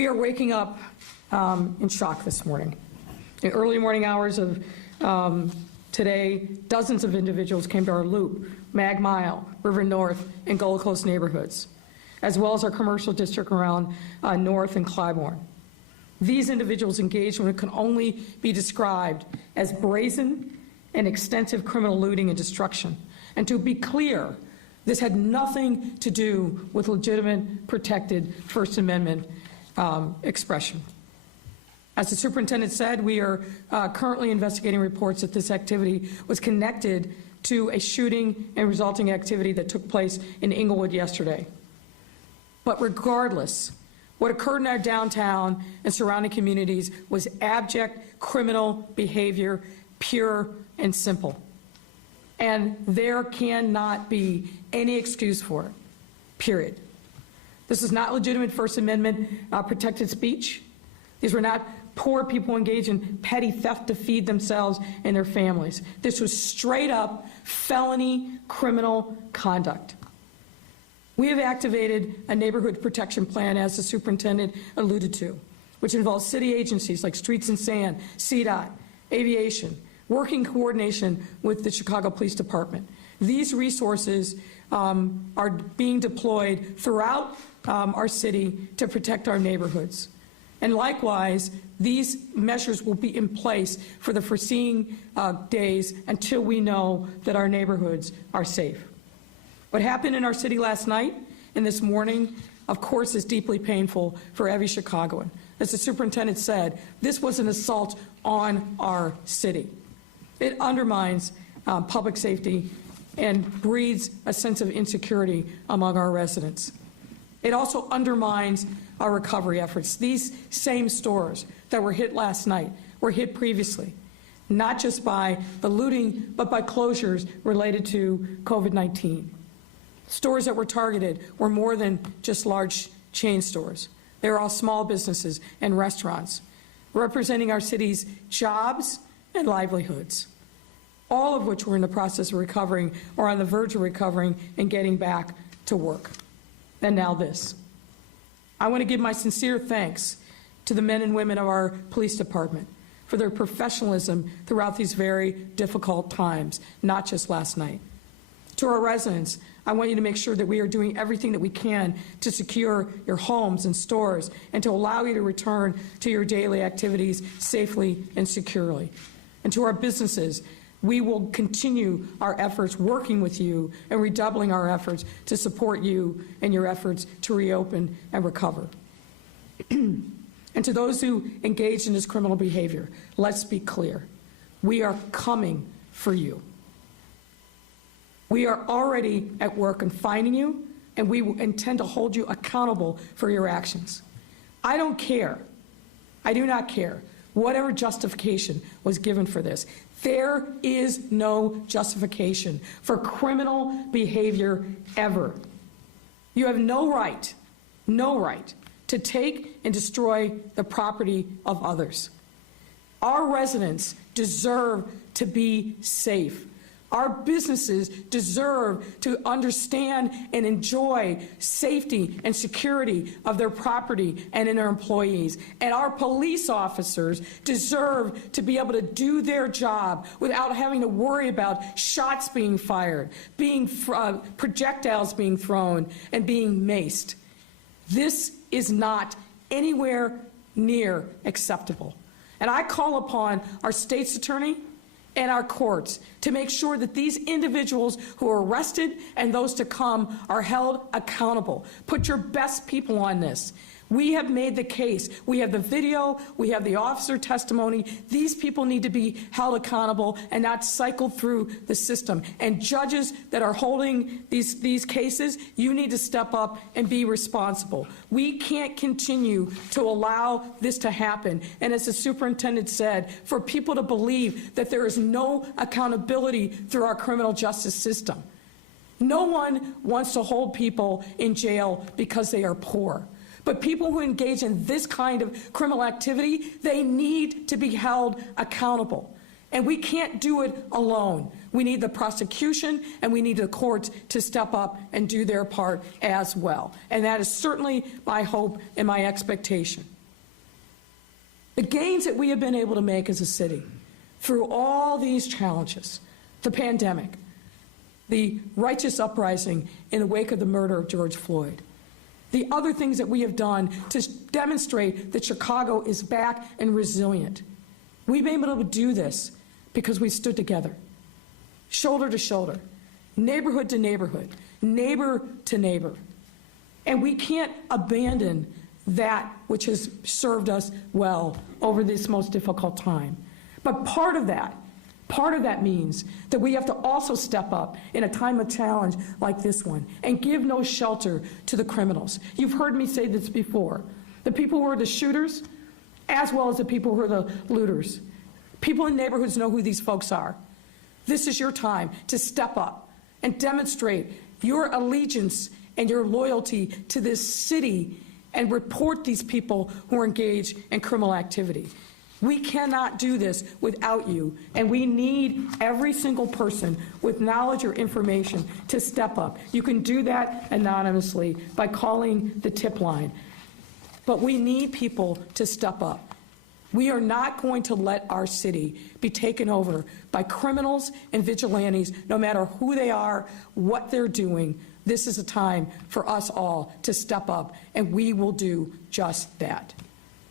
We are waking up in shock this morning. In early morning hours of today, dozens of individuals came to our Loop, Mag Mile, River North, and Gold Coast neighborhoods, as well as our commercial district around North and Clybourne. These individuals engaged in what can only be described as brazen and extensive criminal looting and destruction. And to be clear, this had nothing to do with legitimate, protected First Amendment expression. As the superintendent said, we are currently investigating reports that this activity was connected to a shooting and resulting activity that took place in Inglewood yesterday. But regardless, what occurred in our downtown and surrounding communities was abject criminal behavior, pure and simple. And there cannot be any excuse for it, period. This is not legitimate First Amendment protected speech. These were not poor people engaged in petty theft to feed themselves and their families. This was straight up felony criminal conduct. We have activated a neighborhood protection plan, as the superintendent alluded to, which involves city agencies like Streets and Sand, CDOT, Aviation, working coordination with the Chicago Police Department. These resources are being deployed throughout our city to protect our neighborhoods. And likewise, these measures will be in place for the foreseeing days until we know that our neighborhoods are safe. What happened in our city last night and this morning, of course, is deeply painful for every Chicagoan. As the superintendent said, this was an assault on our city. It undermines public safety and breeds a sense of insecurity among our residents. It also undermines our recovery efforts. These same stores that were hit last night were hit previously, not just by the looting, but by closures related to COVID-19. Stores that were targeted were more than just large chain stores. They were all small businesses and restaurants, representing our city's jobs and livelihoods, all of which were in the process of recovering or on the verge of recovering and getting back to work. And now this. I want to give my sincere thanks to the men and women of our police department for their professionalism throughout these very difficult times, not just last night. To our residents, I want you to make sure that we are doing everything that we can to secure your homes and stores and to allow you to return to your daily activities safely and securely. And to our businesses, we will continue our efforts working with you and redoubling our efforts to support you and your efforts to reopen and recover. And to those who engage in this criminal behavior, let's be clear. We are coming for you. We are already at work on finding you, and we intend to hold you accountable for your actions. I don't care. I do not care whatever justification was given for this. There is no justification for criminal behavior ever. You have no right to take and destroy the property of others. Our residents deserve to be safe. Our businesses deserve to understand and enjoy safety and security of their property and in their employees. And our police officers deserve to be able to do their job without having to worry about shots being fired, projectiles being thrown, and being maced. This is not anywhere near acceptable. And I call upon our state's attorney and our courts to make sure that these individuals who are arrested and those to come are held accountable. Put your best people on this. We have made the case. We have the video. We have the officer testimony. These people need to be held accountable and not cycled through the system. And judges that are holding these cases, you need to step up and be responsible. We can't continue to allow this to happen. And as the superintendent said, for people to believe that there is no accountability through our criminal justice system. No one wants to hold people in jail because they are poor. But people who engage in this kind of criminal activity, they need to be held accountable. And we can't do it alone. We need the prosecution and we need the courts to step up and do their part as well. And that is certainly my hope and my expectation. The gains that we have been able to make as a city through all these challenges, the pandemic, the righteous uprising in the wake of the murder of George Floyd, the other things that we have done to demonstrate that Chicago is back and resilient. We've been able to do this because we stood together, shoulder to shoulder, neighborhood to neighborhood, neighbor to neighbor. And we can't abandon that which has served us well over this most difficult time. But part of that means that we have to also step up in a time of challenge like this one and give no shelter to the criminals. You've heard me say this before. The people who are the shooters, as well as the people who are the looters. People in neighborhoods know who these folks are. This is your time to step up and demonstrate your allegiance and your loyalty to this city and report these people who are engaged in criminal activity. We cannot do this without you, and we need every single person with knowledge or information to step up. You can do that anonymously by calling the tip line. But we need people to step up. We are not going to let our city be taken over by criminals and vigilantes, no matter who they are, what they're doing. This is a time for us all to step up, and we will do just that.